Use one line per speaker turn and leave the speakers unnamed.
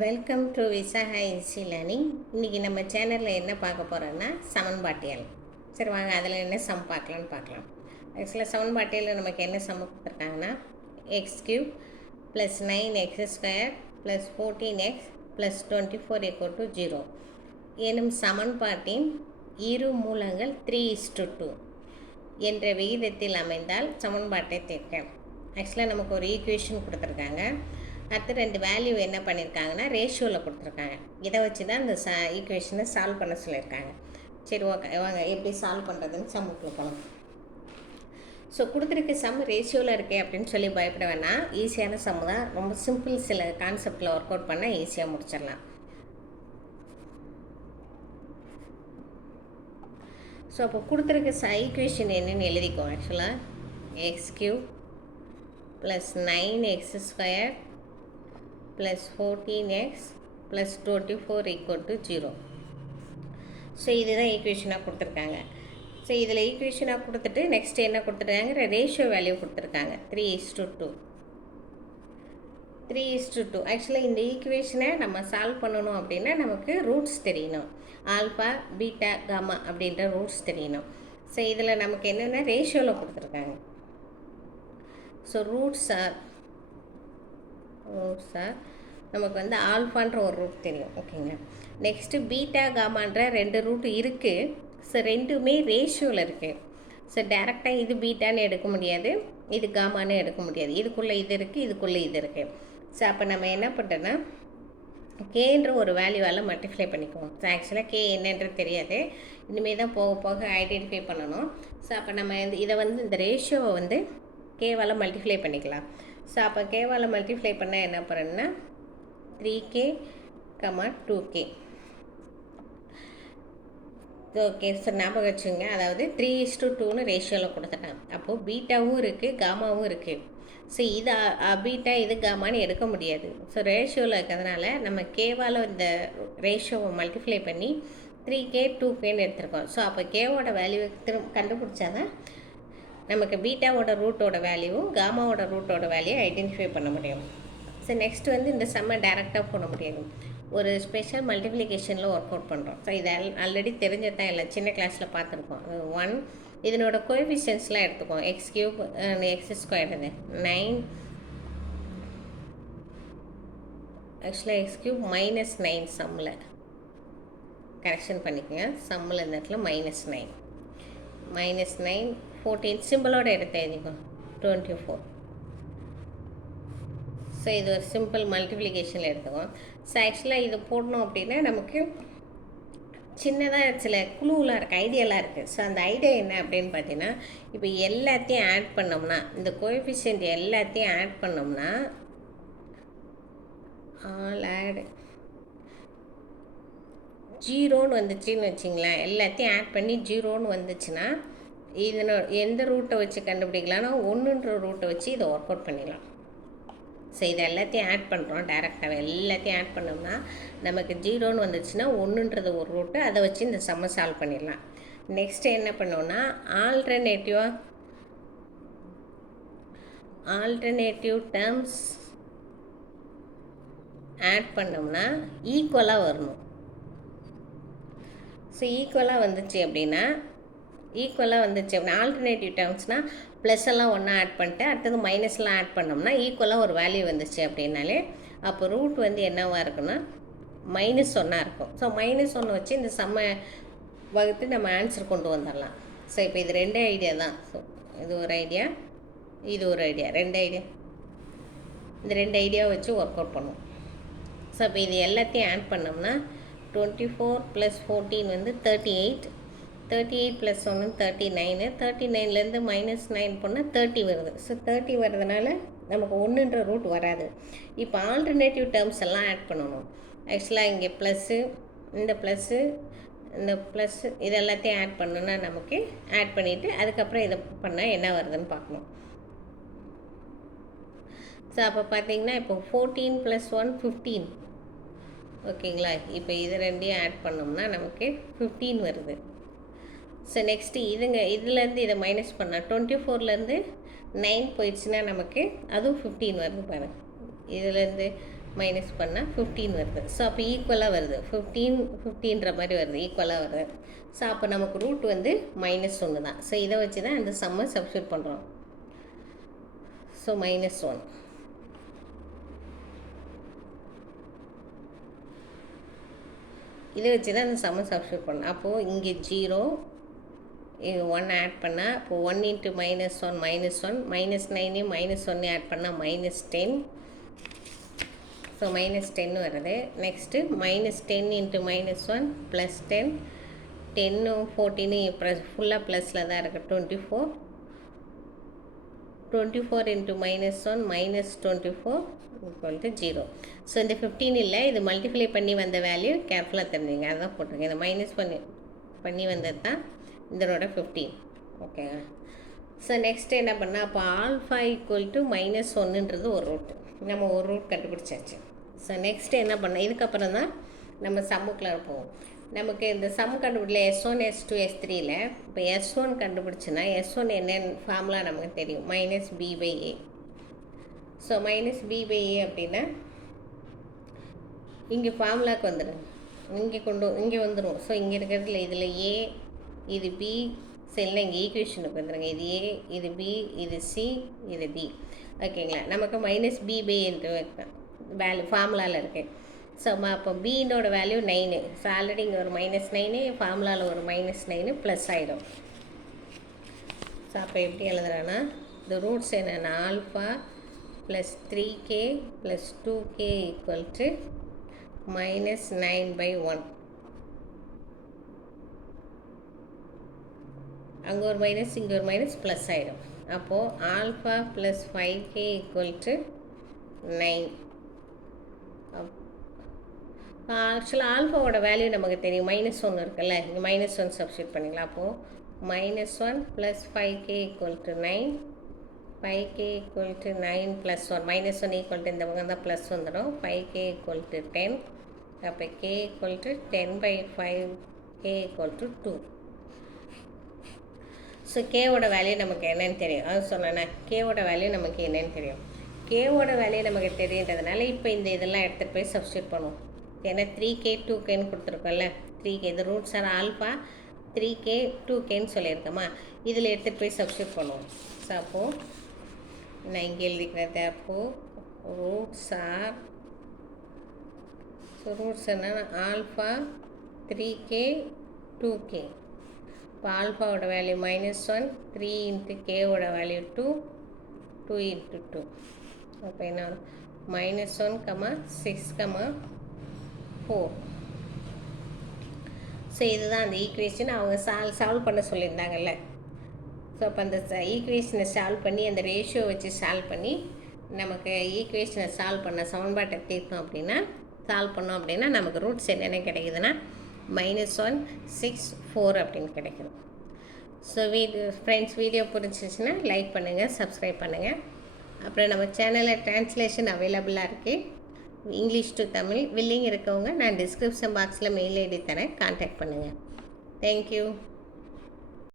Welcome to Visaka easy learning இன்றைக்கி நம்ம சேனலில் என்ன பார்க்க போகிறோன்னா சமன்பாட்டியல் சரி வாங்க அதில் என்ன சம் பார்க்கலான்னு பார்க்கலாம். ஆக்சுவலாக சமன்பாட்டியலில் நமக்கு என்ன சம் கொடுத்துருக்காங்கன்னா x cube plus nine x square plus fourteen x plus twenty four equal to zero எனும் சமன்பாட்டின் இரு மூலங்கள் த்ரீ இஸ்டு டூ என்ற விகிதத்தில் அமைந்தால் சமன்பாட்டை தீர்க்க. ஆக்சுவலாக நமக்கு ஒரு ஈக்குவேஷன் கொடுத்துருக்காங்க. அடுத்து ரெண்டு வேல்யூ என்ன பண்ணியிருக்காங்கன்னா ரேஷியோவில் கொடுத்துருக்காங்க. இதை வச்சு தான் இந்த ச ஈக்குவேஷனை சால்வ் பண்ண சொல்லியிருக்காங்க. சரி ஓகே வாங்க எப்படி சால்வ் பண்ணுறதுன்னு சம்முக்குள்ள போகலாம் ஸோ கொடுத்துருக்க சம் ரேஷியோவில் இருக்கே அப்படின்னு சொல்லி பயப்பட வேணாம். ஈஸியான சம் தான். ரொம்ப சிம்பிள் சில கான்செப்டில் ஒர்க் அவுட் பண்ணால் ஈஸியாக முடிச்சிடலாம். ஸோ அப்போ கொடுத்துருக்க ச ஈக்குவேஷன் என்னென்னு எழுதிக்கோ ஆக்சுவலாக x cube plus nine x square plus fourteen x plus twenty four equal to zero so இதுதான் ஈக்குவேஷனாக கொடுத்துருக்காங்க. ஸோ இதில் ஈக்குவேஷனாக கொடுத்துட்டு நெக்ஸ்ட் என்ன கொடுத்துருக்காங்க? ரேஷியோ வேல்யூ கொடுத்துருக்காங்க. Three is to two three is to two ஆக்சுவலாக இந்த ஈக்குவேஷனை நம்ம சால்வ் பண்ணணும் அப்படின்னா நமக்கு ரூட்ஸ் தெரியணும். ஆல்ஃபா பீட்டா காமா அப்படின்ற ரூட்ஸ் தெரியணும். ஸோ இதில் நமக்கு என்னென்ன ரேஷியோவில் கொடுத்துருக்காங்க? ஸோ ரூட்ஸ் ஆர் சார் நமக்கு வந்து ஆல்ஃபான்ற ஒரு ரூட் தெரியும். ஓகேங்க நெக்ஸ்ட்டு பீட்டா காமான்ற ரெண்டு ரூட் இருக்குது ஸோ ரெண்டுமே ரேஷியோவில் இருக்குது ஸோ டேரெக்டாக இது பீட்டான்னு எடுக்க முடியாது. இது காமான்னு எடுக்க முடியாது. இதுக்குள்ளே இது இருக்குது இதுக்குள்ளே இது இருக்குது ஸோ அப்போ நம்ம என்ன பண்ணுறோன்னா கேன்ற ஒரு வேல்யூவால் மல்டிப்ளை பண்ணிக்குவோம். ஸோ ஆக்சுவலாக கே என்னன்றது தெரியாது. இனிமேல் தான் போக போக ஐடென்டிஃபை பண்ணணும். ஸோ அப்போ நம்ம இந்த இதை வந்து இந்த ரேஷியோவை வந்து கேவால் மல்டிப்ளை பண்ணிக்கலாம். ஸோ அப்போ கேவால் மல்டிப்ளை பண்ணால் என்ன பண்ணுறேன்னா three K comma two K okay sir ஞாபகம் வச்சுங்க. அதாவது த்ரீ இஸ் டு டூன்னு ரேஷியோவில் கொடுத்துட்டேன். அப்போது பீட்டாவும் இருக்குது காமாவும் இருக்குது ஸோ இது பீட்டா இது காமான்னு எடுக்க முடியாது. ஸோ ரேஷியோவில் இருக்கிறதுனால நம்ம கேவால் இந்த ரேஷியோவை மல்டிப்ளை பண்ணி த்ரீ கே டூ கேன்னு எடுத்திருக்கோம். ஸோ அப்போ கேவோட வேல்யூ திரும்ப கண்டுபிடிச்சாதான் நமக்கு பீட்டாவோட ரூட்டோட வேல்யூவும் காமாவோட ரூட்டோட வேல்யூ ஐடென்டிஃபை பண்ண முடியும். ஸோ நெக்ஸ்ட் வந்து இந்த செம்ம டேரெக்டாக போட முடியாது ஒரு ஸ்பெஷல் மல்டிப்ளிகேஷனில் ஒர்க் அவுட் பண்ணுறோம் ஸோ இதை ஆல்ரெடி தெரிஞ்சதான் இல்லை. சின்ன கிளாஸில் பார்த்துருக்கோம். ஒன் இதனோட கோஎஃபிஷியன்ஸ்லாம் எடுத்துக்கோம் x cube x square nine ஆக்சுவலாக எக்ஸ் கியூப் மைனஸ் நைன் சம்மில் கரெக்ஷன் பண்ணிக்கோங்க. சம்மில் இந்த இடத்துல minus nine minus nine fourteen சிம்பிளோட எடுத்து எழுதிக்கோ. டுவெண்ட்டி ஃபோர் ஸோ இது ஒரு சிம்பிள் மல்டிப்ளிகேஷனில் எடுத்துக்கோம் ஸோ ஆக்சுவலாக இது போடணும் அப்படின்னா நமக்கு சின்னதாக சில குழுவெலாம் இருக்குது ஐடியாலாம் இருக்குது ஸோ அந்த ஐடியா என்ன அப்படின்னு பார்த்தீங்கன்னா இப்போ எல்லாத்தையும் ஆட் பண்ணோம்னா இந்த கோஎஃபிஷியன்ட் எல்லாத்தையும் ஆட் பண்ணோம்னா ஆல் ஆட் ஜீரோன்னு வந்துச்சுன்னு வச்சிங்களேன். எல்லாத்தையும் ஆட் பண்ணி ஜீரோன்னு வந்துச்சுன்னா இதனோ எந்த ரூட்டை வச்சு கண்டுபிடிக்கலாம்னா ஒன்றுன்ற ரூட்டை வச்சு இதை ஒர்க் அவுட் பண்ணிடலாம். ஸோ இது எல்லாத்தையும் ஆட் பண்ணுறோம் டேரெக்டாக எல்லாத்தையும் ஆட் பண்ணோம்னா நமக்கு ஜீரோன்னு வந்துச்சுன்னா ஒன்றுன்றது ஒரு ரூட்டு அதை வச்சு இந்த சம்ம சால்வ் பண்ணிடலாம். நெக்ஸ்ட்டு என்ன பண்ணோம்னா ஆல்டர்னேட்டிவாக ஆல்டர்னேட்டிவ் டேர்ம்ஸ் ஆட் பண்ணோம்னா ஈக்குவலாக வரணும். ஸோ ஈக்குவலாக வந்துச்சு அப்படின்னா ஈக்குவலாக வந்துச்சு அப்படின்னா ஆல்டர்னேட்டிவ் டேர்ம்ஸ்னால் ப்ளஸ் எல்லாம் ஒன்றா ஆட் பண்ணிட்டு அடுத்தது மைனஸ்லாம் ஆட் பண்ணோம்னா ஈக்குவலாக ஒரு வேல்யூ வந்துச்சு அப்படின்னாலே அப்போ ரூட் வந்து என்னவாக இருக்குன்னா மைனஸ் ஒன்னாக இருக்கும். ஸோ மைனஸ் ஒன்று வச்சு இந்த செம்ம வகுத்து நம்ம ஆன்சர் கொண்டு வந்துடலாம் ஸோ இப்போ இது ரெண்டே ஐடியா தான். ஸோ இது ஒரு ஐடியா இது ஒரு ஐடியா ரெண்டு ஐடியா இந்த ரெண்டு ஐடியாவை வச்சு ஒர்க் அவுட் பண்ணுவோம். ஸோ இப்போ இது எல்லாத்தையும் ஆட் பண்ணோம்னா டுவெண்ட்டி ஃபோர் ப்ளஸ் ஃபோர்டீன் வந்து thirty eight thirty eight plus ஒன்று தேர்ட்டி நைனு தேர்ட்டி நைன்லேருந்து மைனஸ் நைன் போனால் தேர்ட்டி வருது. ஸோ தேர்ட்டி வர்றதுனால நமக்கு ஒன்றுன்ற ரூட் வராது. இப்போ ஆல்டர்னேட்டிவ் டேர்ம்ஸ் எல்லாம் ஆட் பண்ணணும். ஆக்சுவலாக இங்கே ப்ளஸ்ஸு இந்த ப்ளஸ்ஸு இந்த ப்ளஸ்ஸு இது எல்லாத்தையும் ஆட் பண்ணோன்னா நமக்கு ஆட் பண்ணிவிட்டு அதுக்கப்புறம் இதை பண்ணால் என்ன வருதுன்னு பார்க்கணும். ஸோ அப்போ பார்த்தீங்கன்னா இப்போ ஃபோர்டீன் ப்ளஸ் ஒன் ஃபிஃப்டீன் ஓகேங்களா? இப்போ இது ரெண்டையும் ஆட் பண்ணோம்னா நமக்கு ஃபிஃப்டீன் வருது. ஸோ நெக்ஸ்ட்டு இதுங்க இதுலேருந்து இதை மைனஸ் பண்ணால் டுவெண்ட்டி ஃபோர்லேருந்து நைன் போயிடுச்சுன்னா நமக்கு அதுவும் ஃபிஃப்டீன் வருது பாருங்கள் இதுலேருந்து மைனஸ் பண்ணால் ஃபிஃப்டீன் வருது. ஸோ அப்போ ஈக்குவலாக வருது. ஃபிஃப்டீன் ஃபிஃப்டீன்ற மாதிரி வருது. ஈக்குவலாக வருது. ஸோ அப்போ நமக்கு ரூட் வந்து மைனஸ் ஒன்று தான் ஸோ இதை வச்சு தான் அந்த சம்மை சப்ஸ்டியூட் பண்ணுறோம் ஸோ மைனஸ் ஒன் இதை வச்சு தான் அந்த சம்ம சப்ஸ்டியூட் பண்ணோம் அப்போது இங்கே ஜீரோ இது ஒன் ஆட் பண்ணால் இப்போ one into minus one minus one minus நைனே minus ஒன்னே ஆட் பண்ணால் minus ten so minus ten வருது. Next minus ten into minus one plus ten டென்னும் ஃபோர்டீனும் ப்ளஸ் ஃபுல்லாக ப்ளஸில் தான் இருக்குது twenty four twenty four into minus one minus twenty four equal to zero so இந்த fifteen இல்லை இது மல்டிப்ளை பண்ணி வந்த வேல்யூ கேர்ஃபுல்லாக தெரிஞ்சுங்க. தான் போட்டிருக்கேன். இதை மைனஸ் பண்ணி பண்ணி வந்தது தான் இதனோட ஃபிஃப்டீன் ஓகேங்க ஸோ நெக்ஸ்ட் என்ன பண்ணால் அப்போ ஆல்ஃபா ஈக்குவல் டு மைனஸ் ஒன்றுன்றது ஒரு ரூட் நம்ம ஒரு ரூட் கண்டுபிடிச்சாச்சு. ஸோ நெக்ஸ்ட் என்ன பண்ண இதுக்கப்புறம் தான் நம்ம சம்முக்குள்ள போவோம் நமக்கு இந்த சம் கண்டுபிடிக்கல S one S two S த்ரீல இப்போ எஸ் ஒன் கண்டுபிடிச்சுன்னா எஸ் ஒன் என்னென்னு ஃபார்முலா நமக்கு தெரியும்? Minus B by A so minus B by A அப்படின்னா இங்கே ஃபார்முலாவுக்கு வந்துடும் இங்கே கொண்டு இங்கே வந்துடும் ஸோ இங்கே இருக்கிறதுல இதில் ஏ இது பி சரிங்களா இங்கே ஈக்குவேஷனுக்கு வந்துடுங்க இது ஏ இது பி இது சி இது டி ஓகேங்களா நமக்கு மைனஸ் பி பை என்று வேல்யூ ஃபார்முலாவில் இருக்குது ஸோ அப்போ பின்னோட வேல்யூ நைனு ஸோ ஆல்ரெடி இங்கே ஒரு மைனஸ் நைனு ஃபார்முலாவில் ஒரு மைனஸ் நைனு ப்ளஸ் ஆகிடும் ஸோ அப்போ எப்படி எழுதுறேன்னா இந்த ரூட்ஸ் என்னென்னா? Alpha plus three K plus two K equal to minus nine by one அங்கே ஒரு மைனஸ் இங்கே ஒரு மைனஸ் ப்ளஸ் ஆகிடும் அப்போது alpha plus five K equal to nine ஆக்சுவலாக ஆல்ஃபாவோட வேல்யூ நமக்கு தெரியும். மைனஸ் ஒன் இருக்குல்ல. இங்கே மைனஸ் ஒன் சப்ஸ்டியூட் பண்ணிக்கலாம் அப்போது minus one plus five K equal to nine five K equal to nine plus one minus one equal to இந்த பக்கம் தான் ப்ளஸ் வந்துடும். Five K equal to ten அப்போ K equal to ten by five K equal to two so கேவோட value நமக்கு என்னன்னு தெரியும். அது சொன்னேன்னா கேவோட வேல்யூ நமக்கு என்னென்னு தெரியும். கேவோட வேல்யூ நமக்கு தெரியுன்றதுனால இப்போ இந்த இதெல்லாம் எடுத்துகிட்டு போய் சப்ஸ்டியூட் பண்ணுவோம். ஏன்னா த்ரீ கே டூ கேன்னு கொடுத்துருக்கோம்ல. த்ரீ கே இந்த roots are alpha three K two கேன்னு சொல்லியிருக்கோமா? இதில் எடுத்துகிட்டு போய் சப்ஸ்டியூட் பண்ணுவோம். ஸோ அப்போது நான் இங்கே எழுதிக்கிறேன். அப்போது ரூட்ஸ் ஆர் ஸோ ரூட்ஸ் என்னன்னா alpha three K two K இப்போ ஆல்ஃபாவோட value minus one three into கேவோட value two two into two அப்போ என்ன minus one comma six comma four so இதுதான் அந்த ஈக்குவேஷன் அவங்க சால் சால்வ் பண்ண சொல்லியிருந்தாங்கல்ல. ஸோ அப்போ அந்த ஈக்குவேஷனை சால்வ் பண்ணி அந்த ரேஷியோ வச்சு சால்வ் பண்ணி நமக்கு ஈக்குவேஷனை சால்வ் பண்ண சமன்பாட்டை தீர்க்கணும் அப்படின்னா சால்வ் பண்ணோம் அப்படின்னா நமக்கு ரூட்ஸ் என்னென்ன கிடைக்குதுன்னா மைனஸ் ஒன் சிக்ஸ் ஃபோர் அப்படின்னு கிடைக்குது. ஸோ வீடியோ ஃப்ரெண்ட்ஸ் வீடியோ பிடிச்சிச்சின்னா லைக் பண்ணுங்கள் சப்ஸ்கிரைப் பண்ணுங்கள் அப்புறம் நம்ம சேனலில் ட்ரான்ஸ்லேஷன் அவைலபிளாக இருக்குது இங்கிலீஷ் டு தமிழ் வில்லிங் இருக்கவங்க நான் டிஸ்கிரிப்ஷன் பாக்ஸில் மெயில் ஐடி தரேன் கான்டாக்ட் பண்ணுங்கள் தேங்க்யூ